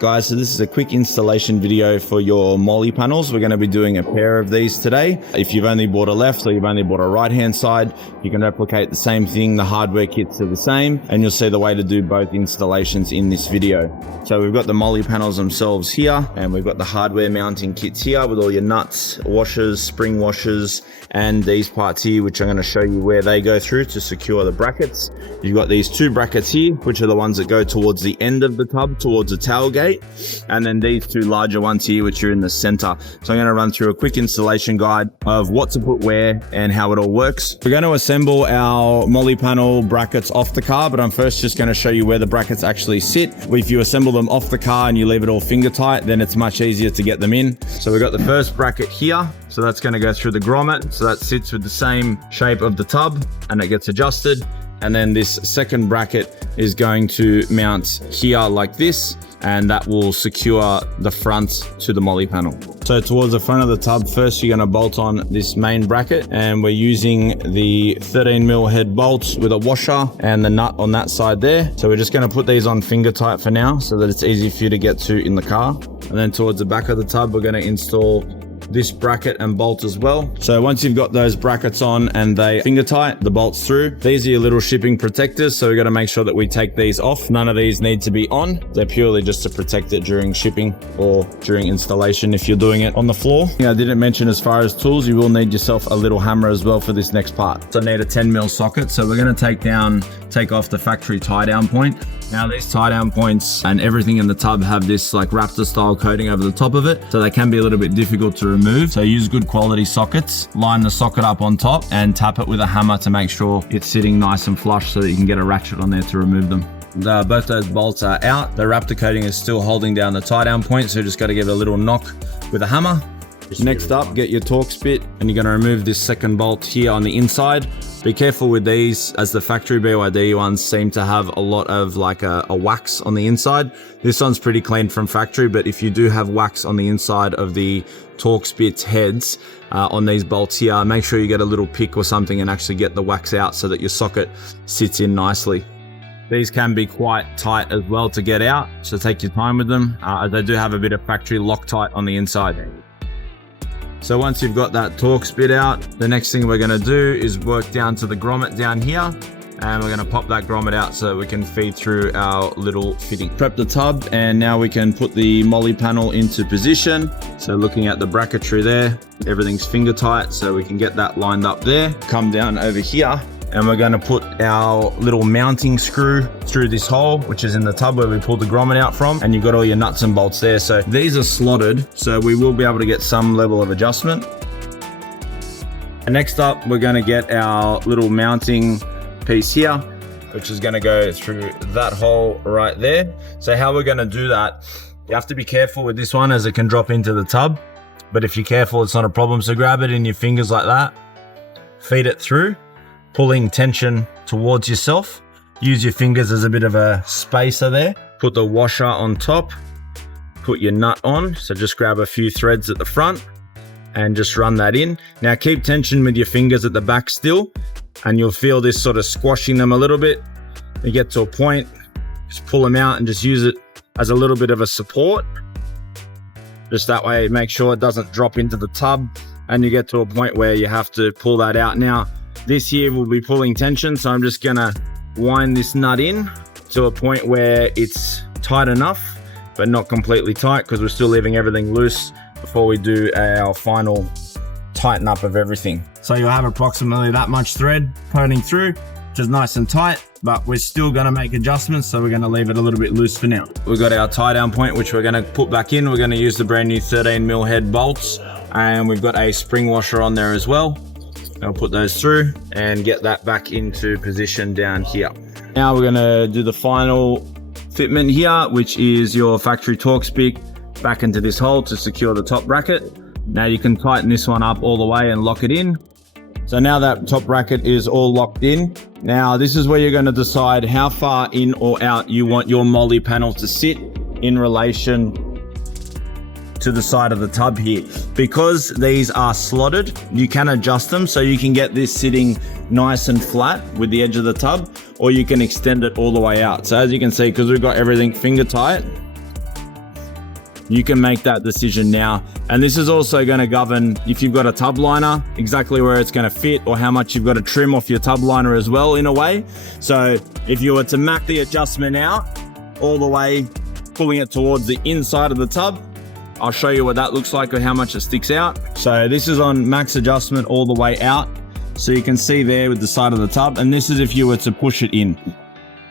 Guys, so this is a quick installation video for your MOLLE panels. We're going to be doing a pair of these today. If you've only bought a left or you've only bought a right hand side, you can replicate the same thing. The hardware kits are the same, and you'll see the way to do both installations in this video. So we've got the MOLLE panels themselves here, and we've got the hardware mounting kits here with all your nuts, washers, spring washers, and these parts here, which I'm going to show you where they go through to secure the brackets. You've got these two brackets here, which are the ones that go towards the end of the tub, towards the tailgate. And then these two larger ones here, which are in the center. So I'm going to run through a quick installation guide of what to put where and how it all works. We're going to assemble our MOLLE panel brackets off the car, but I'm first just going to show you where the brackets actually sit. If you assemble them off the car and you leave it all finger tight, then it's much easier to get them in. So we've got the first bracket here. So that's going to go through the grommet. So that sits with the same shape of the tub and it gets adjusted. And then this second bracket is going to mount here like this, and that will secure the front to the MOLLE panel. So towards the front of the tub, first you're going to bolt on this main bracket, and we're using the 13mm head bolts with a washer and the nut on that side there. So we're just going to put these on finger tight for now so that it's easy for you to get to in the car. And then towards the back of the tub, we're going to install this bracket and bolt as well. So once you've got those brackets on and they finger tight, the bolts through, these are your little shipping protectors. So we got to make sure that we take these off. None of these need to be on. They're purely just to protect it during shipping or during installation if you're doing it on the floor. I didn't mention as far as tools, you will need yourself a little hammer as well for this next part. So I need a 10mm socket. So we're going to take off the factory tie down point. Now these tie down points and everything in the tub have this like Raptor style coating over the top of it. So they can be a little bit difficult to remove. So use good quality sockets, line the socket up on top and tap it with a hammer to make sure it's sitting nice and flush so that you can get a ratchet on there to remove them. Both those bolts are out. The Raptor coating is still holding down the tie down point. So you just got to give it a little knock with a hammer. Next up, get your Torx bit and you're going to remove this second bolt here on the inside. Be careful with these, as the factory BYD ones seem to have a lot of like a wax on the inside. This one's pretty clean from factory, but if you do have wax on the inside of the Torx bits heads on these bolts here, make sure you get a little pick or something and actually get the wax out so that your socket sits in nicely. These can be quite tight as well to get out, so take your time with them. They do have a bit of factory Loctite on the inside. So once you've got that Torx bit out, the next thing we're going to do is work down to the grommet down here, and we're going to pop that grommet out so that we can feed through our little fitting. Prep the tub, and now we can put the MOLLE panel into position. So looking at the bracketry there, everything's finger tight, so we can get that lined up there. Come down over here, and we're going to put our little mounting screw through this hole, which is in the tub where we pulled the grommet out from, and you've got all your nuts and bolts there. So these are slotted, so we will be able to get some level of adjustment. And next up, we're going to get our little mounting piece here, which is going to go through that hole right there. So how we're going to do that, you have to be careful with this one as it can drop into the tub, but if you're careful, it's not a problem. So grab it in your fingers like that, feed it through, pulling tension towards yourself. Use your fingers as a bit of a spacer there. Put the washer on top, put your nut on. So just grab a few threads at the front and just run that in. Now keep tension with your fingers at the back still, and you'll feel this sort of squashing them a little bit. You get to a point, just pull them out and just use it as a little bit of a support. Just that way, make sure it doesn't drop into the tub, and you get to a point where you have to pull that out. Now, this here will be pulling tension, so I'm just gonna wind this nut in to a point where it's tight enough, but not completely tight, because we're still leaving everything loose before we do our final tighten up of everything. So you'll have approximately that much thread putting through, which is nice and tight, but we're still gonna make adjustments, so we're gonna leave it a little bit loose for now. We've got our tie down point, which we're gonna put back in. We're gonna use the brand new 13mm head bolts, and we've got a spring washer on there as well. I'll put those through and get that back into position down here. Now we're going to do the final fitment here, which is your factory Torx bit back into this hole to secure the top bracket. Now you can tighten this one up all the way and lock it in. So now that top bracket is all locked in, now this is where you're going to decide how far in or out you want your MOLLE panel to sit in relation to the side of the tub here. Because these are slotted, you can adjust them, so you can get this sitting nice and flat with the edge of the tub, or you can extend it all the way out. So as you can see, because we've got everything finger tight, you can make that decision now. And this is also going to govern if you've got a tub liner, exactly where it's going to fit, or how much you've got to trim off your tub liner as well, in a way. So if you were to max the adjustment out all the way, pulling it towards the inside of the tub, I'll show you what that looks like or how much it sticks out. So this is on max adjustment all the way out. So you can see there with the side of the tub, and this is if you were to push it in.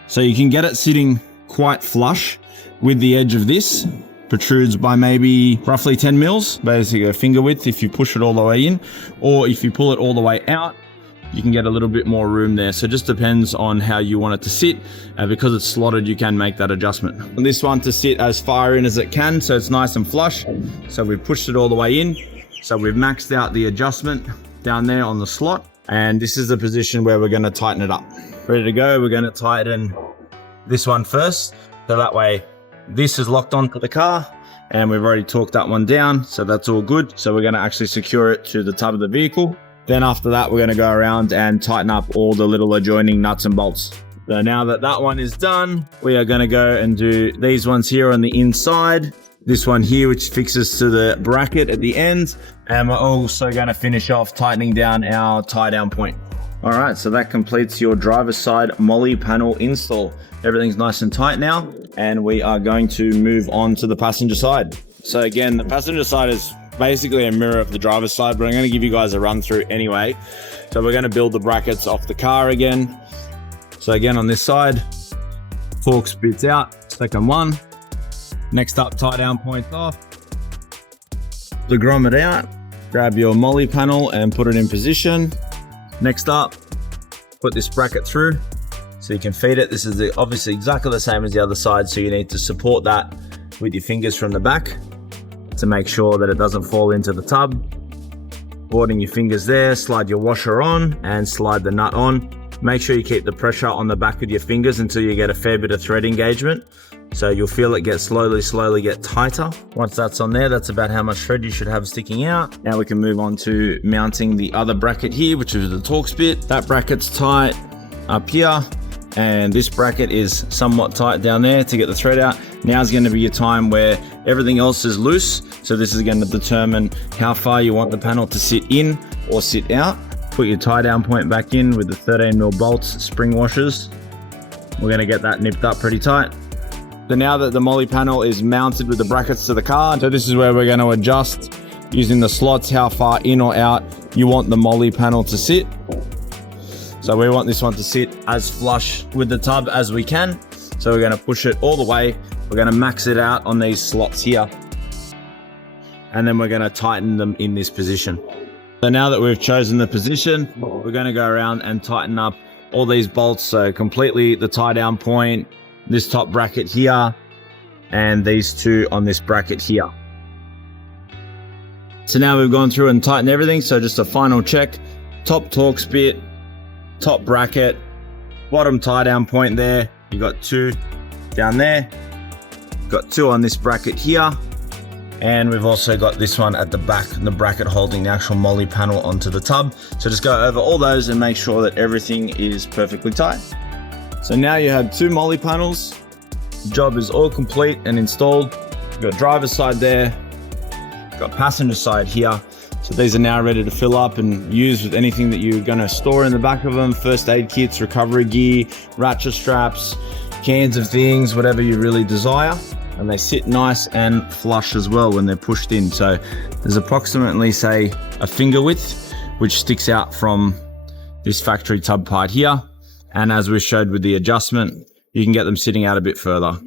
So you can get it sitting quite flush with the edge of this. Protrudes by maybe roughly 10 mils, basically a finger width if you push it all the way in, or if you pull it all the way out, you can get a little bit more room there. So it just depends on how you want it to sit. Because it's slotted, you can make that adjustment. And this one to sit as far in as it can, so it's nice and flush. So we've pushed it all the way in. So we've maxed out the adjustment down there on the slot. And this is the position where we're going to tighten it up. Ready to go. We're going to tighten this one first. So that way this is locked onto the car, and we've already torqued that one down. So that's all good. So we're going to actually secure it to the tub of the vehicle. Then after that, we're going to go around and tighten up all the little adjoining nuts and bolts. So now that that one is done, we are going to go and do these ones here on the inside. This one here, which fixes to the bracket at the end. And we're also going to finish off tightening down our tie down point. All right, so that completes your driver's side MOLLE panel install. Everything's nice and tight now, and we are going to move on to the passenger side. So again, the passenger side is basically a mirror of the driver's side, but I'm going to give you guys a run through anyway. So we're going to build the brackets off the car again. So again, on this side, Torx bits out, second one. Next up, tie down points off. The grommet out, grab your MOLLE panel and put it in position. Next up, put this bracket through so you can feed it. This is obviously exactly the same as the other side, so you need to support that with your fingers from the back to make sure that it doesn't fall into the tub. Boarding your fingers there, slide your washer on and slide the nut on. Make sure you keep the pressure on the back of your fingers until you get a fair bit of thread engagement. So you'll feel it get slowly get tighter. Once that's on there, that's about how much thread you should have sticking out. Now we can move on to mounting the other bracket here, which is the Torx bit. That bracket's tight up here, and this bracket is somewhat tight down there to get the thread out. Now is going to be your time where everything else is loose. So this is going to determine how far you want the panel to sit in or sit out. Put your tie down point back in with the 13mm bolts, spring washers. We're going to get that nipped up pretty tight. So now that the MOLLE panel is mounted with the brackets to the car, so this is where we're going to adjust using the slots how far in or out you want the MOLLE panel to sit. So we want this one to sit as flush with the tub as we can. So we're going to push it all the way. We're going to max it out on these slots here. And then we're going to tighten them in this position. So now that we've chosen the position, we're going to go around and tighten up all these bolts. So completely the tie down point, this top bracket here, and these two on this bracket here. So now we've gone through and tightened everything. So just a final check, top Torx bit, top bracket, bottom tie down point there. You got two down there, got two on this bracket here. And we've also got this one at the back, the bracket holding the actual MOLLE panel onto the tub. So just go over all those and make sure that everything is perfectly tight. So now you have two MOLLE panels. The job is all complete and installed. You've got driver's side there, got passenger side here. So these are now ready to fill up and use with anything that you're going to store in the back of them. First aid kits, recovery gear, ratchet straps, cans of things, whatever you really desire. And they sit nice and flush as well when they're pushed in. So there's approximately, say, a finger width, which sticks out from this factory tub part here. And as we showed with the adjustment, you can get them sitting out a bit further.